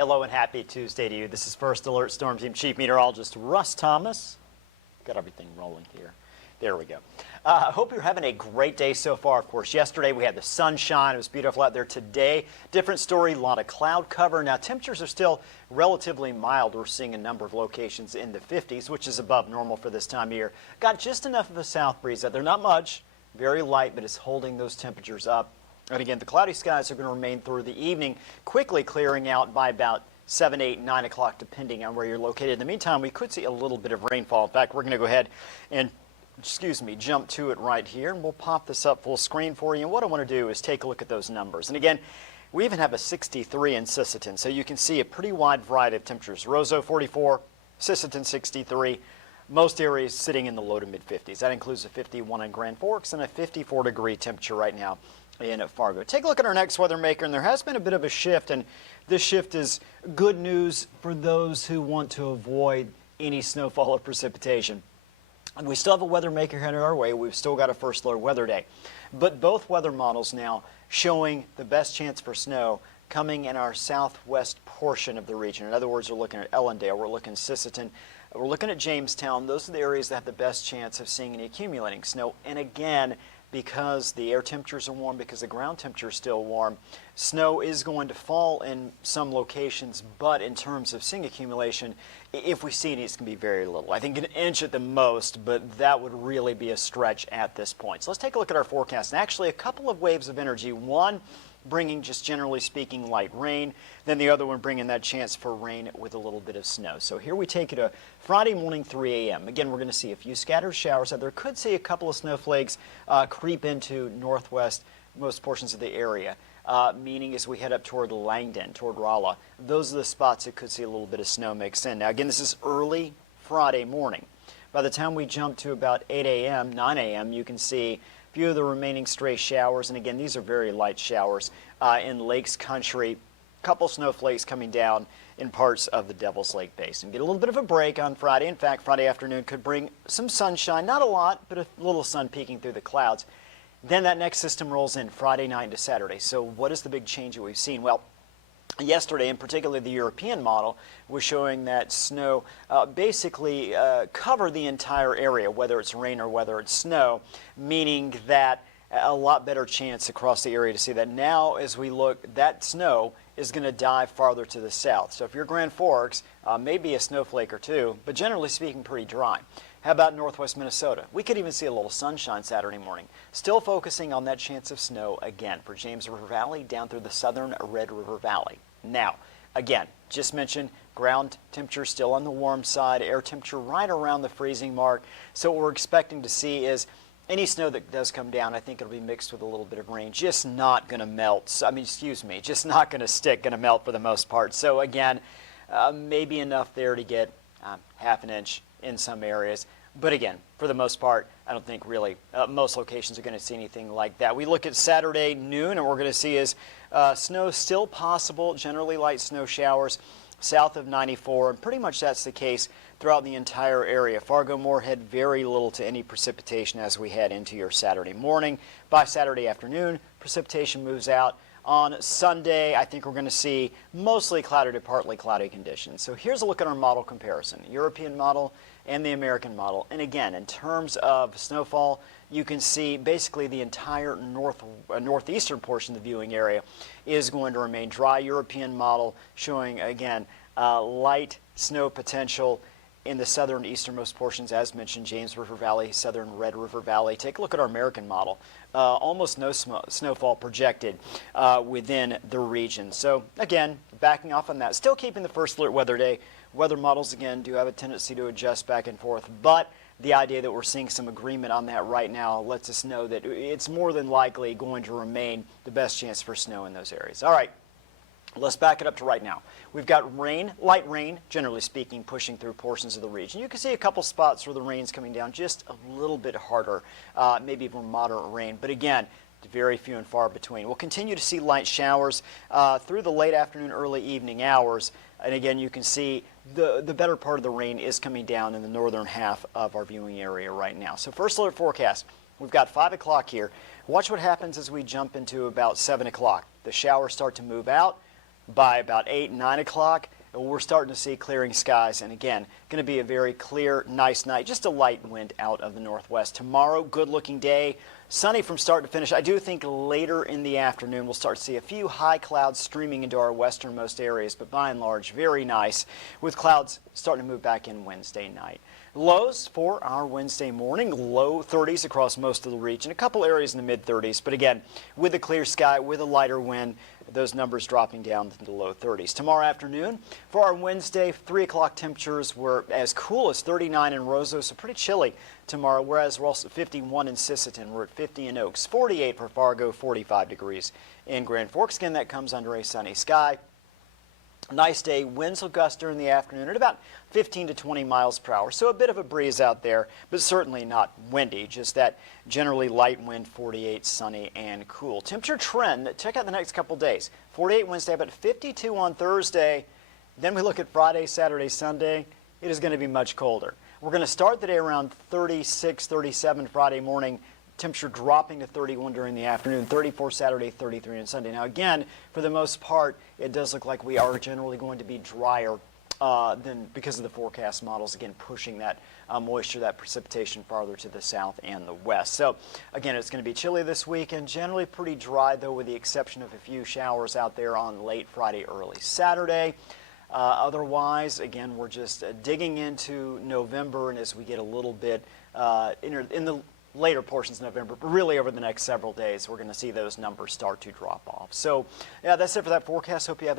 Hello and happy Tuesday to you. This is First Alert Storm Team Chief Meteorologist Russ Thomas. Got everything rolling here. There we go. I hope you're having a great day so far. Of course, yesterday we had the sunshine. It was beautiful out there. Today, different story, a lot of cloud cover. Now, temperatures are still relatively mild. We're seeing a number of locations in the 50s, which is above normal for this time of year. Got just enough of a south breeze out there. Not much, very light, but it's holding those temperatures up. And again, the cloudy skies are going to remain through the evening, quickly clearing out by about 7, 8, 9 o'clock, depending on where you're located. In the meantime, we could see a little bit of rainfall. In fact, we're going to go ahead and jump to it right here, and we'll pop this up full screen for you. And what I want to do is take a look at those numbers. And again, we even have a 63 in Sisseton, so you can see a pretty wide variety of temperatures. Roseau 44, Sisseton 63, most areas sitting in the low to mid 50s. That includes a 51 in Grand Forks and a 54-degree temperature right now in Fargo. Take a look at our next weather maker, and there has been a bit of a shift, and this shift is good news for those who want to avoid any snowfall or precipitation. And we still have a weather maker headed our way. We've still got a first alert weather day. But both weather models now showing the best chance for snow coming in our southwest portion of the region. In other words, we're looking at Ellendale, we're looking at Sisseton, we're looking at Jamestown. Those are the areas that have the best chance of seeing any accumulating snow. And again, because the air temperatures are warm, because the ground temperature is still warm, snow is going to fall in some locations, but in terms of seeing accumulation, if we see it, it's going to be very little. I think an inch at the most, but that would really be a stretch at this point. So let's take a look at our forecast. And actually, a couple of waves of energy. One bringing, just generally speaking, light rain. Then the other one bringing that chance for rain with a little bit of snow. So here we take it to Friday morning, 3 a.m. Again, we're going to see a few scattered showers. There could see a couple of snowflakes creep into northwest most portions of the area. Meaning as we head up toward Langdon, toward Rolla, those are the spots that could see a little bit of snow mix in. Now again, this is early Friday morning. By the time we jump to about 8 a.m., 9 a.m., you can see a few of the remaining stray showers. And again, these are very light showers in Lakes Country. A couple snowflakes coming down in parts of the Devil's Lake Basin. Get a little bit of a break on Friday. In fact, Friday afternoon could bring some sunshine, not a lot, but a little sun peeking through the clouds. Then that next system rolls in Friday night into Saturday. So what is the big change that we've seen? Well, yesterday, in particular, the European model was showing that snow basically covered the entire area, whether it's rain or whether it's snow, meaning that a lot better chance across the area to see that. Now, as we look, that snow is going to dive farther to the south. So if you're Grand Forks, maybe a snowflake or two, but generally speaking, pretty dry. How about northwest Minnesota? We could even see a little sunshine Saturday morning. Still focusing on that chance of snow again for James River Valley down through the southern Red River Valley. Now, again, just mentioned ground temperature still on the warm side, air temperature right around the freezing mark. So what we're expecting to see is any snow that does come down, I think it'll be mixed with a little bit of rain, just not going to melt. I mean, excuse me, just not going to stick, going to melt for the most part. So again, maybe enough there to get half an inch in some areas. But again, for the most part, I don't think really most locations are going to see anything like that. We look at Saturday noon, and what we're going to see is snow still possible, generally light snow showers south of 94, and pretty much that's the case throughout the entire area. Fargo, Moorhead, very little to any precipitation as we head into your Saturday morning. By Saturday afternoon, precipitation moves out. On Sunday, I think we're going to see mostly cloudy to partly cloudy conditions. So here's a look at our model comparison, European model and the American model. And again, in terms of snowfall, you can see basically the entire northeastern portion of the viewing area is going to remain dry. European model showing, again, light snow potential in the southern easternmost portions, as mentioned, James River Valley, southern Red River Valley. Take a look at our American model. Almost no snowfall projected within the region. So again, backing off on that, still keeping the first alert weather day. Weather models, again, do have a tendency to adjust back and forth, but the idea that we're seeing some agreement on that right now lets us know that it's more than likely going to remain the best chance for snow in those areas. All right. Let's back it up to right now. We've got rain, light rain, generally speaking, pushing through portions of the region. You can see a couple spots where the rain's coming down just a little bit harder, maybe even moderate rain. But again, very few and far between. We'll continue to see light showers through the late afternoon, early evening hours. And again, you can see the better part of the rain is coming down in the northern half of our viewing area right now. So first alert forecast. We've got 5 o'clock here. Watch what happens as we jump into about 7 o'clock. The showers start to move out. by about 8, 9 o'clock. We're starting to see clearing skies, and again, going to be a very clear, nice night. Just a light wind out of the northwest. Tomorrow, good-looking day. Sunny from start to finish. I do think later in the afternoon we'll start to see a few high clouds streaming into our westernmost areas, but by and large, very nice, with clouds starting to move back in Wednesday night. Lows for our Wednesday morning, low 30s across most of the region, a couple areas in the mid-30s, but again, with a clear sky, with a lighter wind, those numbers dropping down to the low 30s. Tomorrow afternoon, for our Wednesday, 3 o'clock temperatures were as cool as 39 in Roseau, so pretty chilly tomorrow, whereas we're also 51 in Sisseton. We're at 50 in Oaks, 48 for Fargo, 45 degrees in Grand Forks. Again, that comes under a sunny sky. Nice day. Winds will gust during the afternoon at about 15 to 20 miles per hour. So a bit of a breeze out there, but certainly not windy. Just that generally light wind, 48, sunny and cool. Temperature trend, check out the next couple days. 48 Wednesday, but 52 on Thursday. Then we look at Friday, Saturday, Sunday. It is going to be much colder. We're going to start the day around 36, 37 Friday morning. Temperature dropping to 31 during the afternoon, 34 Saturday, 33 on Sunday. Now again, for the most part, it does look like we are generally going to be drier than because of the forecast models, again, pushing that moisture, that precipitation farther to the south and the west. So again, it's going to be chilly this week and generally pretty dry, though, with the exception of a few showers out there on late Friday, early Saturday. Otherwise, again, we're just digging into November, and as we get a little bit in the later portions of November, but really over the next several days, we're going to see those numbers start to drop off. So, yeah, that's it for that forecast. Hope you have a